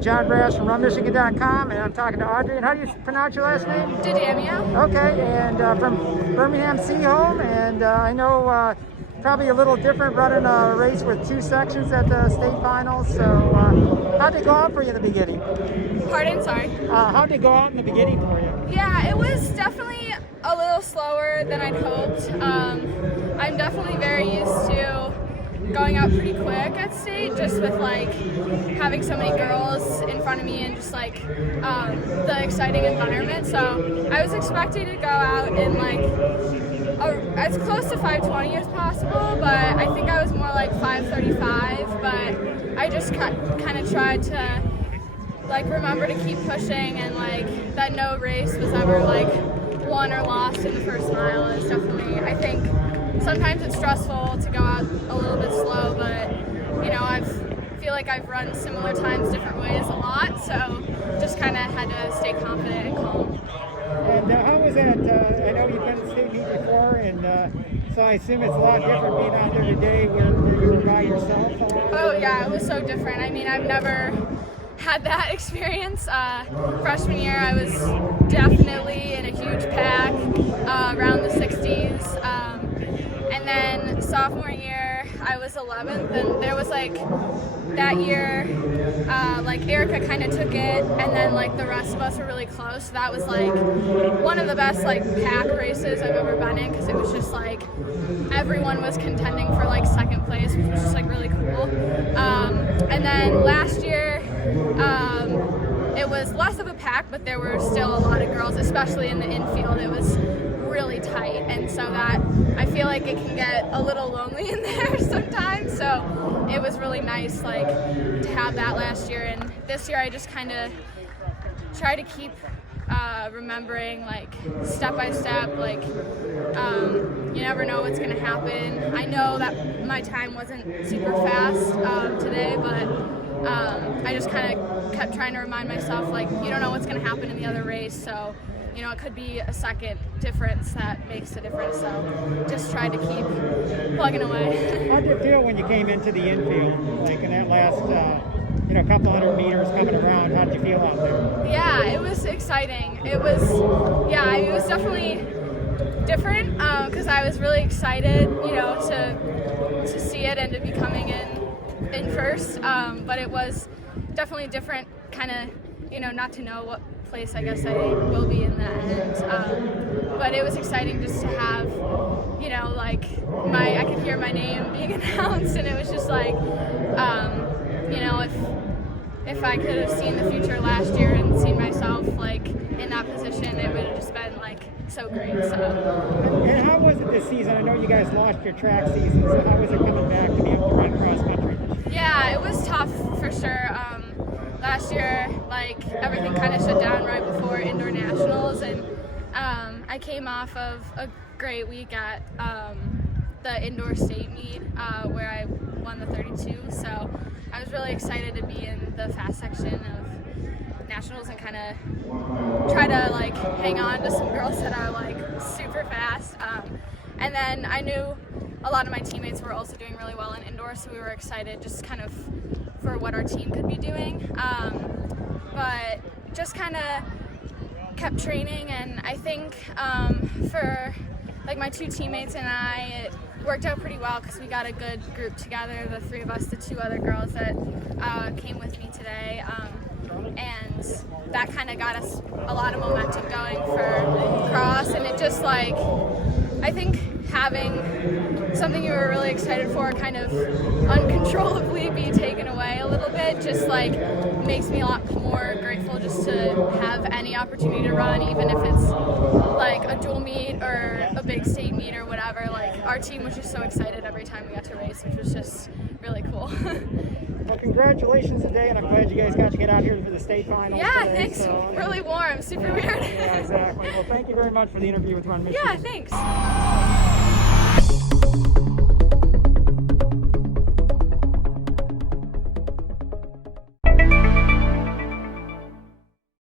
John Brass from RunMichigan.com, and I'm talking to Audrey. And how do you pronounce your last name? Dadamio. Okay, and from Birmingham, Seaholm, and I know probably a little different running a race with two sections at the state finals. So how'd it go out for you in the beginning? Pardon? Sorry. How'd it go out in the beginning for you? Yeah, it was definitely a little slower than I'd hoped. I'm definitely very used to going out pretty quick at state, just with like having so many girls in front of me and just like the exciting environment. So I was expecting to go out in like as close to 5:20 as possible, but I think I was more like 5:35. But I just kind of tried to like remember to keep pushing, and like that no race was ever like won or lost in the first mile is definitely, I think sometimes it's stressful to go out a little bit slow, but you know, I feel like I've run similar times different ways a lot, so just kind of had to stay confident and calm. And how was that? I know you've been to state meet before, and so I assume it's a lot different being out there today where you were by yourself. Oh yeah, it was so different. I mean, I've never had that experience. Freshman year, I was definitely in a huge pack around the 60s. And then sophomore year, I was 11th, and there was like that year, like Erica kind of took it, and then like the rest of us were really close. So that was like one of the best like pack races I've ever been in, because it was just like everyone was contending for like second place, which was just like really cool. And then last year, it was less of a pack, but there were still a lot of girls, especially in the infield. It was really tight, and so that I feel like it can get a little lonely in there sometimes. So it was really nice like to have that last year, and this year I just kind of try to keep remembering like step by step, like you never know what's gonna happen. I know that my time wasn't super fast today, but I just kind of kept trying to remind myself, like, you don't know what's going to happen in the other race, so, you know, it could be a second difference that makes a difference, so just tried to keep plugging away. How did it feel when you came into the infield, like in that last, you know, couple hundred meters coming around? How did you feel out there? Yeah, it was exciting. It was definitely different, because I was really excited, you know, to see it and to be coming in first, but it was definitely different, kind of, you know, not to know what place I guess I will be in the end, but it was exciting just to have, you know, like I could hear my name being announced, and it was just like, you know, if I could have seen the future last year and seen myself like in that position, it would have just been like so great. So. And how was it this season? I know you guys lost your track season, so how was it coming back to be able to run cross country? Yeah, it was tough for sure. Last year, like everything kind of shut down right before indoor nationals, and I came off of a great week at the indoor state meet where I won the 32. So I was really excited to be in the fast section of nationals and kind of try to like hang on to some girls that are like super fast. And then I knew a lot of my teammates were also doing really well in indoor, so we were excited just kind of for what our team could be doing. But just kind of kept training, and I think for like my two teammates and I, it worked out pretty well because we got a good group together, the three of us, the two other girls that came with me today, and that kind of got us a lot of momentum going for cross, and it just like, I think having something you were really excited for kind of uncontrollably be taken away a little bit just like makes me a lot more grateful just to have any opportunity to run, even if it's like a dual meet or a big state meet or whatever. Like our team was just so excited every time we got to race, which was just really cool. Well, congratulations today, and I'm glad you guys got to get out here for the state finals. Yeah, today, thanks. So, really warm, super weird. Yeah, exactly. Well, thank you very much for the interview with Run Michigan. Yeah, thanks.